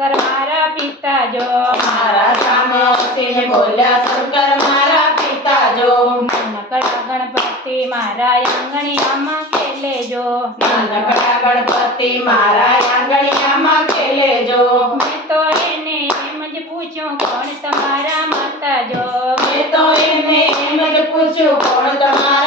શંકર મારા પિતા જો મારા સામે હસીને બોલ્યા શંકર મારા પિતા જો નાનકડા ગણપતિ મારા આંગણિયામાં ખેલે જો નાનકડા ગણપતિ મારા આંગણિયામાં ખેલે જો મેં તો એને એમ જ પૂછ્યું કોણ તમારા માતા જો મેં તો એને એમ જ પૂછ્યું કોણ તમારા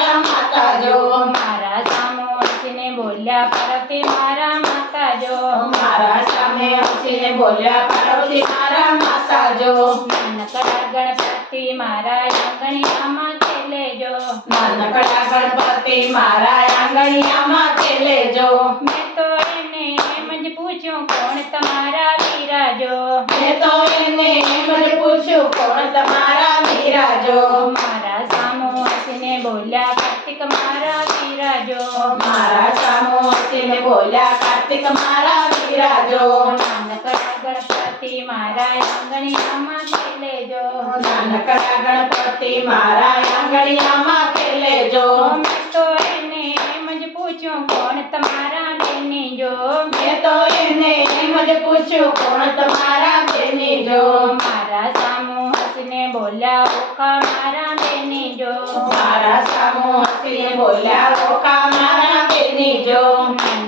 સામે હસીને બોલ્યા પાર્વતી મારા માતા જો નાનકડા ગણપતિ મારા આંગણિયામાં ખેલે જો નાનકડા ગણપતિ મારા આંગણિયામાં ખેલે જો મેં તો એને એમ જ પૂછ્યું કોણ તમારા વીરા જો મેં તો એને એમ જ પૂછ્યું કોણ તમારા વીરા જો મારા સામો હસીને બોલ્યા કાર્તિક મારા વીરા જો મારા સામો હસીને બોલ્યા કાર્તિક મારા વીરા જો નાનકડા ગણપતિ મારા આંગણિયામાં ખેલે જો નાનકડા ગણપતિ મારા આંગણિયામાં ખેલે જો મેં તો એને એમ જ પૂછ્યું કોણ તમારા બેની જો મેં તો એને એમ જ પૂછ્યું કોણ તમારા બેની જો મારા સામો હસીને બોલ્યા ઓખા મારા બેની જો મારા સામો હસીને બોલ્યા ઓકા મારા બેની જો નાનકડા ગણપતિ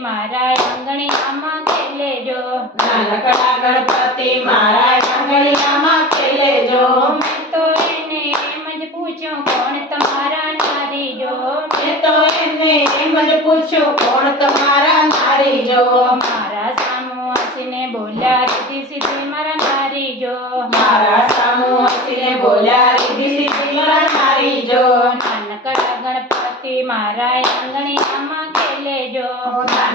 મારા આંગણિયામાં ખેલે જો નાનકડા ગણપતિ મારા આંગણિયામાં ખેલે જો મેં તો એને એમ જ પૂછ્યું કોણ તમારા નારી જો મેં તો એને એમ જ પૂછ્યું કોણ તમારા નારી જો મારા સામો હસીને બોલ્યા સીધી સીધી મારા નારી જો મારા સામુ હસીને બોલ્યા રીધી સીધી મારા નારી જો નાનકડા ગણપતિ મારા આંગણિયામાં ખેલે જો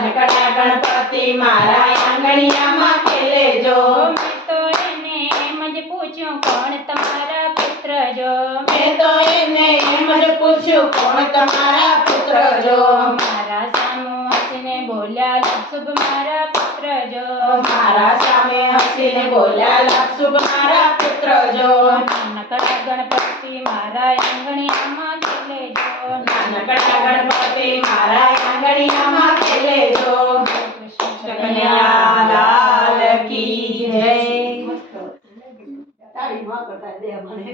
નાનકડા ગણપતિ મારા આંગણિયામાં ખેલે જો મેં તો એને એમ જ પૂછ્યું કોણ તમારા પુત્ર જો મેં તો એને એમ જ પૂછ્યું કોણ તમારા પુત્ર જો મારા સામો હસીને બોલ્યા લક્ષુભ મારા પુત્ર જો મારા સામે હસીને બોલ્યા લક્ષુભ મારા પુત્ર જો નાનકડા ગણપતિ મારા આંગણિયામાં ખેલે જો નાનકડા ગણપતિ મારા આંગણિયામાં करता है दे हमारे